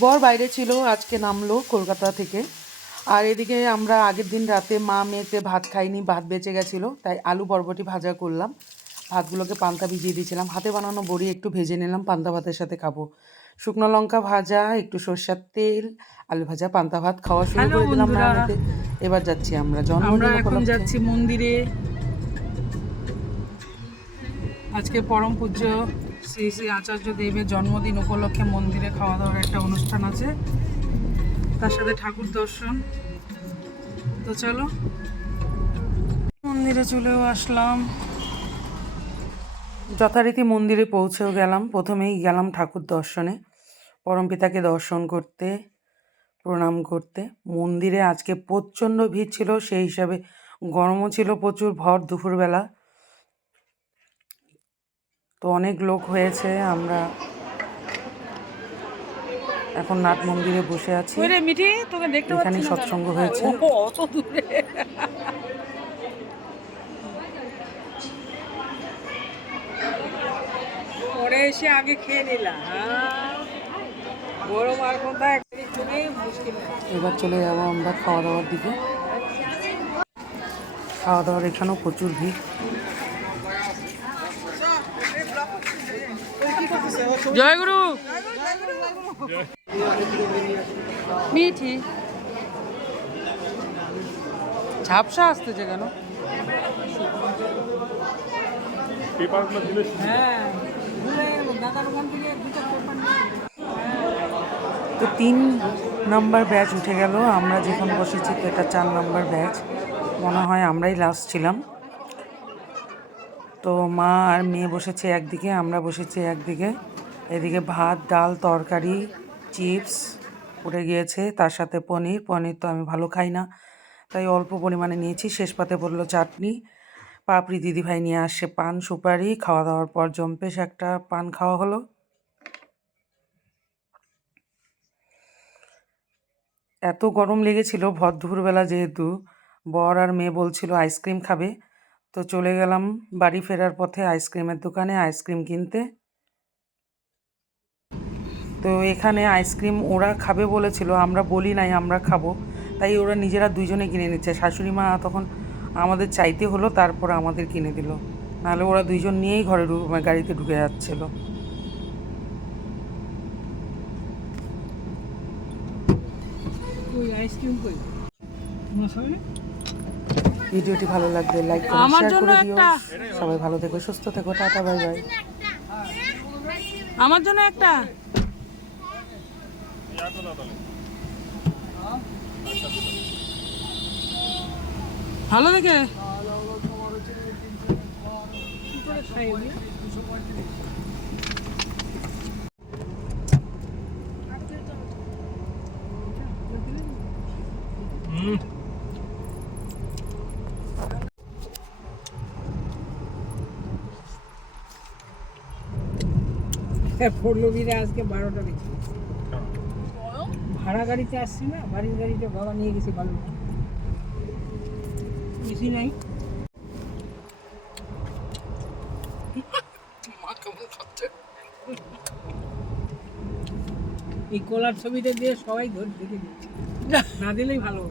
বর বাইরে ছিল, আজকে নামলো কলকাতা থেকে। আর এদিকে আমরা আগের দিন রাতে মা মেয়েতে ভাত খাইনি, ভাত বেঁচে গেছিলো, তাই আলু বরবটি ভাজা করলাম। ভাতগুলোকে পান্তা ভিজিয়ে দিয়েছিলাম, হাতে বানানো বড়ি একটু ভেজে নিলাম, পান্তা ভাতের সাথে খাবো। শুকনো লঙ্কা ভাজা, একটু সর্ষের তেল, আলু ভাজা, পান্তা ভাত খাওয়া শুরু হ্যালো করে দিলাম বন্ধুরা, মায়ামেতে। এবার যাচ্ছি আমরা আমরা জন্মদিন এখন উপলক্ষে। যাচ্ছি মন্দিরে। আজকে পরম পূজ্য শ্রী শ্রী আচার্য দেবের জন্মদিন উপলক্ষে মন্দিরে খাওয়া দাওয়ার একটা অনুষ্ঠান আছে, তার সাথে ঠাকুর দর্শন। তো চলো, মন্দিরে চলেও আসলাম। যথারীতি মন্দিরে পৌঁছেও গেলাম। প্রথমেই গেলাম ঠাকুর দর্শনে, পরমপিতাকে দর্শন করতে, প্রণাম করতে। মন্দিরে আজকে প্রচণ্ড ভিড় ছিল, সেই হিসাবে গরমও ছিল প্রচুর, ভর দুপুরবেলা তো অনেক লোক হয়েছে। আমরা এখন নাট মন্দিরে বসে আছি, ওরে মিঠি, তোকে দেখতে পাচ্ছি এখানেই না কেন? সৎসঙ্গ হয়েছে। ও অত দূরে। পরে এসে আগে খেয়ে নিলাম। গরম আর কোথায় মুশকিল। এবার চলে যাবো আমরা খাওয়া দাওয়ার দিকে। খাওয়া দাওয়ার এখানেও প্রচুর ভিড়। জয়গুরু মিঠি, ঝাপসা আসতেছে কেন? হ্যাঁ তো 3 নাম্বার ব্যাচ উঠে গেল, আমরা যখন বসেছি তো এটা 4 নাম্বার ব্যাচ, মনে হয় আমরাই লাস্ট ছিলাম। তো মা আর মেয়ে বসেছে একদিকে, আমরা বসেছি একদিকে। এদিকে ভাত, ডাল, তরকারি, চিপস পড়ে গিয়েছে, তার সাথে পনির। পনির তো আমি ভালো খাই না, তাই অল্প পরিমাণে নিয়েছি। শেষ পাতে পড়লো চাটনি। পাপড়ি দিদিভাই নিয়ে আসছে পান সুপারি। খাওয়া দাওয়ার পর জম্পেশ একটা পান খাওয়া হলো। এত গরম লেগেছিল ভর দুপুরবেলা, যেহেতু বর আর মেয়ে বলছিল আইসক্রিম খাবে, তো চলে গেলাম বাড়ি ফেরার পথে আইসক্রিমের দোকানে আইসক্রিম কিনতে। তো এখানে আইসক্রিম ওরা খাবে বলেছিল, আমরা বলি নাই আমরা খাবো, তাই ওরা নিজেরা দুইজনে কিনে নিচ্ছে। শাশুড়ি মা তখন আমাদের চাইতে হলো, তারপর আমাদের কিনে দিল, নাহলে ওরা দুইজন নিয়েই ঘরে গাড়িতে ঢুকে যাচ্ছিলো। ভিডিওটি ভালো লাগলে লাইক করে আমার শেয়ার জন্য করে দিও। একটা, সবাই ভালো থেকো, সুস্থ থেকো, টাটা বাই বাই। আমার জন্য একটা। ভালো দেখে পড়লবিরা আজকে 12টা দেখি। ভাড়া গাড়িতে আসছি না, বাড়ির গাড়িতে বাবা নিয়ে গেছে, ভালো বেশি নাই। এই কলার ছবিটা দিয়ে সবাই দেখে দিচ্ছে, না দিলেই ভালো।